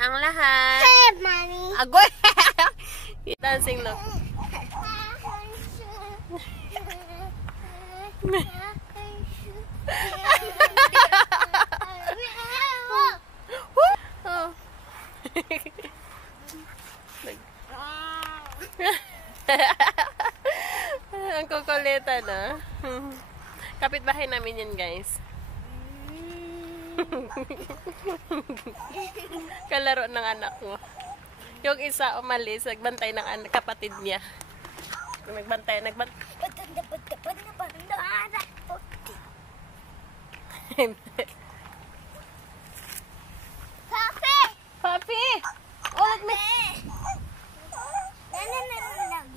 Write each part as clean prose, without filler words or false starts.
Ang lahat. Hey, Mommy. Agoy! Dancing look. Oh. Ang kukulita na. Kapitbahay namin yan, guys. Kalaro ng anak mo. Yung isa umalis, nagbantay ng kapatid niya. Nagbantay. Papi! Papi! Oh, let me...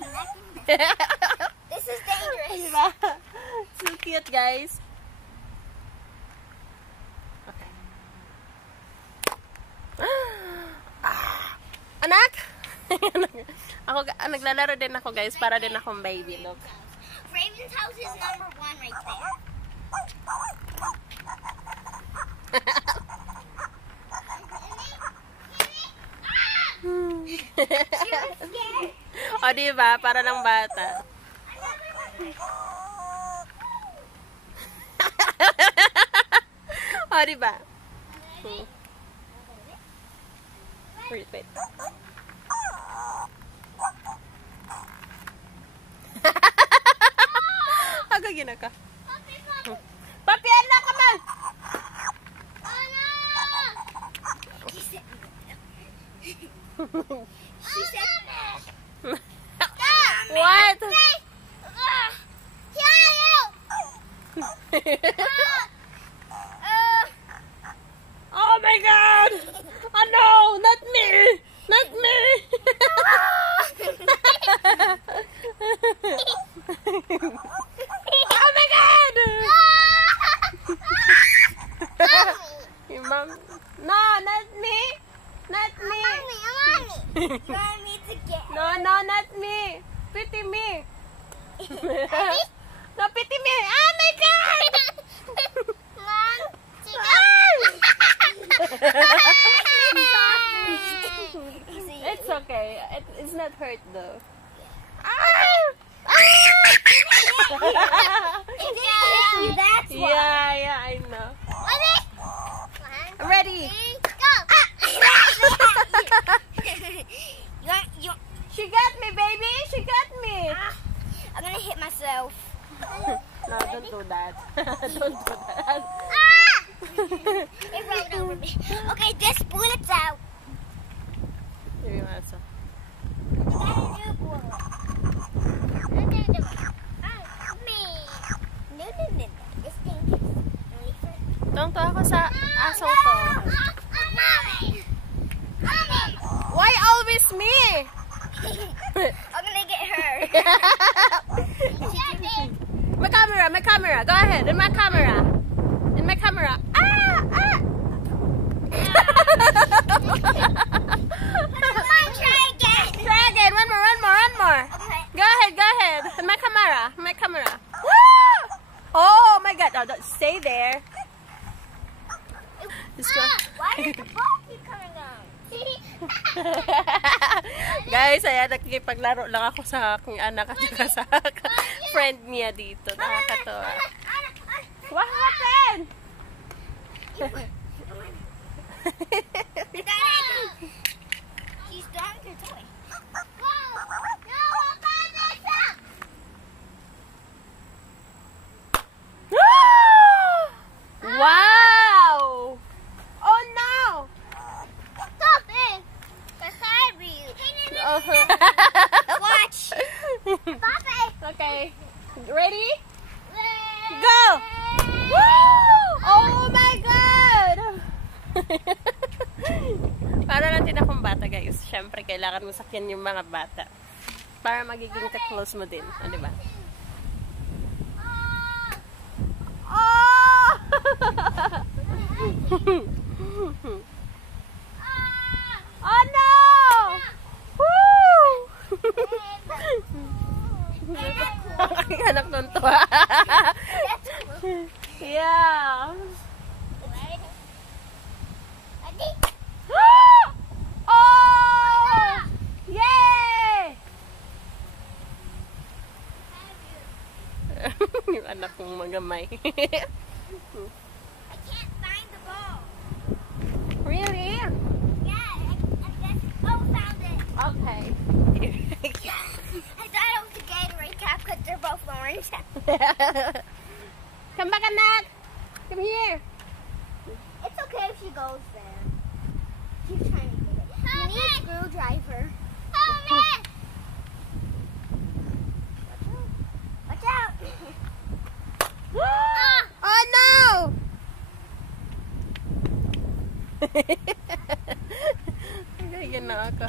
No. This is dangerous. Diba? So cute, guys. Okay. Anak! Ako, naglalaro din ako, guys, para din akong baby. Look. Raven's house is number 1 right there. O, diba? Para ng bata. O, diba? Wait. Aga gina ka. Papi, anak ka man! She said, What? Oh my God! Oh no! Not me! Not me! Oh my God! Your mom? No, not me! Not me! No, not me! Pity me! No, pity me! Oh my God! It's okay. It's not hurt though. Yeah, I know. I'm ready. She got me, baby. She got me. I'm gonna hit myself. No, don't do that. Don't do that. It ran over me. Okay, this bullet's out. Here you answer. Tungto ako sa asong to. Why always me? I'm gonna get her. My camera. Go ahead. In my camera. Try again. One more. Okay. Go ahead. In my camera. Woo! Oh my God. Oh, stay there. Just go. Why did the ball keep coming out? Guys, ayan, nakikipaglaro lang ako sa aking anak at saka sa friend niya dito. Nakakatawa. What happened? She's throwing her toy. Wow! Oh no! Stop it! Beside you. Watch. Stop it. Okay. Ready? Go! Woo! Oh my God! Para lang din akong bata, guys. Siyempre, kailangan mo sakyan yung mga bata. Para magiging ka-close mo din. O, diba? Oh! Oh no! Woo! Ang aking anak nun to. Yeah. Oh! Yay! Yung anak kong magamay. I can't find the ball. Really? Yeah, I guess. Oh, found it. Okay. I thought it was a Gatorade cap because they're both orange. Come back, anak. Come here. It's okay if she goes there. She's trying to get it. You need a screwdriver. Watch out. Oh no! Ganyan na ako.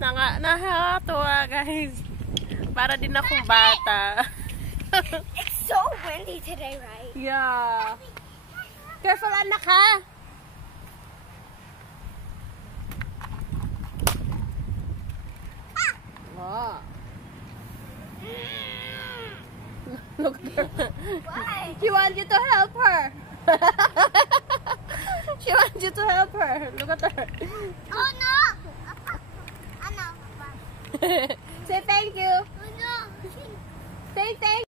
Nakakatuwa, guys. Para din akong bata. It's so windy today, right? Yeah. Careful, anak, ha? Oh. Look at her. Why? She wants you to help her. She wants you to help her. Look at her. Oh no! Oh no. Say thank you. Oh no. Say thank